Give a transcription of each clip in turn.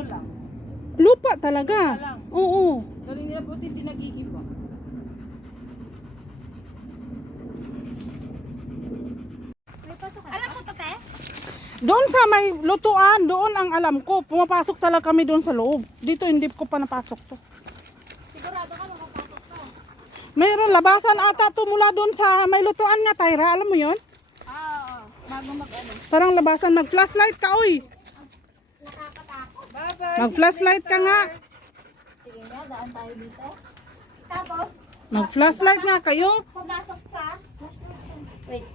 Yun lang. Lupa talaga. Lupa lang. Oo. Galing nila buti hindi nagigiba. Alam mo to, te? Doon sa may lutuan, doon ang alam ko. Pumapasok talaga kami doon sa loob. Dito hindi ko pa napasok to. Sigurado ka makapasok to. Mayroon labasan ata to mula doon sa may lutuan nga, Tyra. Alam mo yon? Ah, oo. Bago mag-ano. Parang labasan. Mag-flashlight ka, oy. Mag-flashlight ka nga. Sige nga, daan tayo dito. Tapos, Mag-flashlight nga kayo. pumasok sa... Wait,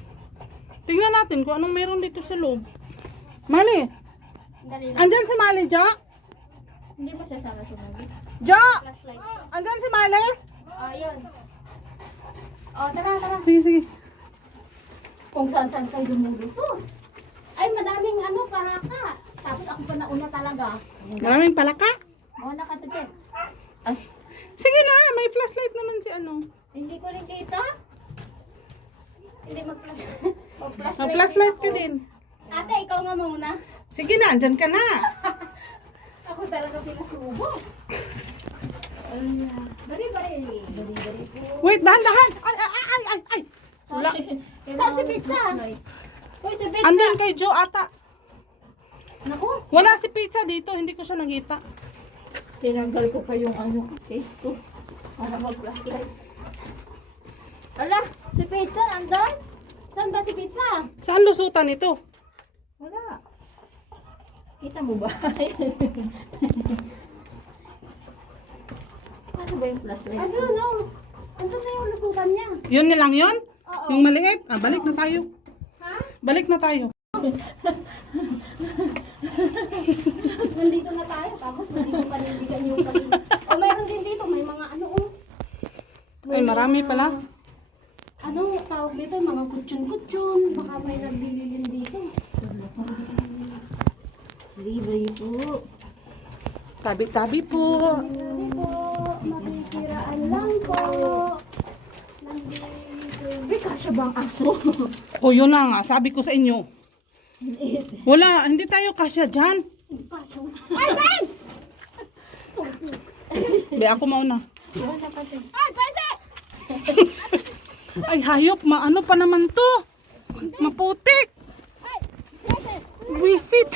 Tingnan natin kung anong meron dito sa loob. Mali. dali lang. Andyan si Mali, Jo. Hindi mo siya sana sumagi. Jo! Flashlight. Andyan si Mali. Oh, yun. Oh, tara, tara. Sige, sige. Kung saan saan kayo lumulusot. Ay, madaming ano, para ka. Tapos ako pa nauna talaga. Maraming palaka. Oo, nakatikit. Ay, Sige na, may flashlight naman si ano. hindi ko rin kita. Hindi mag-flash. Mag-flashlight. Mag-flashlight ka din. Ate, ikaw nga muna. Sige na, andyan ka na. Ako talaga pinasubo. Ay, bari, bari. Bari, bari po. Wait, dahan-dahan. Ay, ay, ay, ay, ay. Wala. Saan si Pizza? Uy, si Pizza. Andyan kay Jo ata. Naku, Wala si pizza dito, hindi ko siya nakita. tinanggal ko pa yung ano, case ko. Para mag-flashlight. Ala, si Pizza, andun? Saan ba si Pizza? Saan lusutan ito? Wala. Kita mo ba? ano ba yung flashlight? Ano, no. Andun na yung lusutan niya. Yun na lang yun? Oo. Yung maliit? Ah, balik na tayo. Ha? Balik na tayo. Nandito na tayo, tapos hindi ko panindigan yung kanina. O, mayroon din dito, may mga ano, oh. Ay, marami mga- pala. Ano, tawag dito, mga kutsyon-kutsyon. Baka may naglililin dito. Libre po. Tabi-tabi po. Libre po. Makikiraan lang po. Nandito. Uy, kasya ba ang aso? O yun na nga, sabi ko sa inyo. Wala, hindi tayo kasya dyan. Ay, Vince! Be, ako mauna. Ay, pwede! Ay, hayop, maano pa naman to? Maputik. Wisit.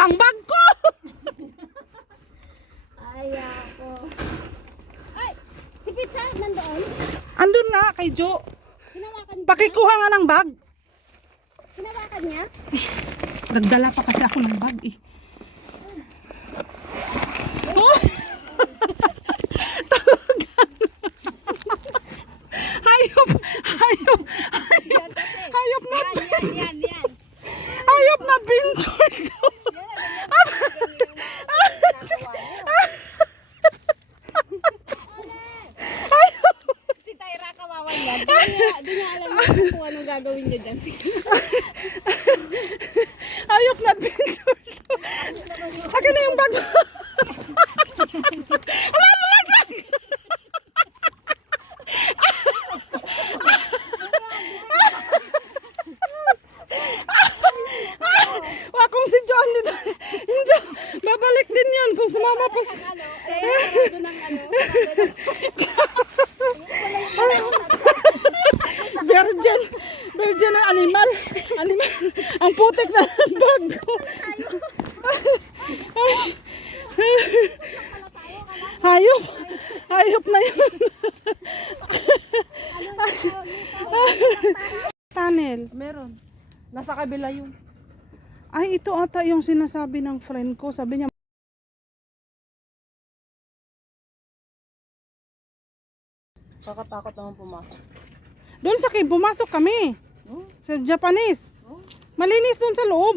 Ang bag ko! Ay, ako. Ay, si Pizza nandoon. Andun na kay Jo. Hinawakan niya. Pakikuha nga ng bag. Hinawakan niya. Nagdala pa kasi ako ng bag eh. Oh! Talaga. hayop, hayop, hayop, hayop na, Yan, yan, yan. hayop na pincher to. Si Tyra kawawa yan. Di niya, di niya alam kung anong gagawin niya dyan. Hayop na to. Akin na yung bag. Wala, nalaglag. Wa kung si John dito. Hindi, babalik din yan kung sumama ng ano. Virgin. Virgin animal. Animal. Ang putik na ko. Hayop. Hayop na yun. Tunnel. Meron. Nasa kabila yun. Ay, ito ata yung sinasabi ng friend ko. Sabi niya, Kakatakot naman pumasok. doon sa cave, pumasok kami. Oh. Sa Japanese. Malinis doon sa loob.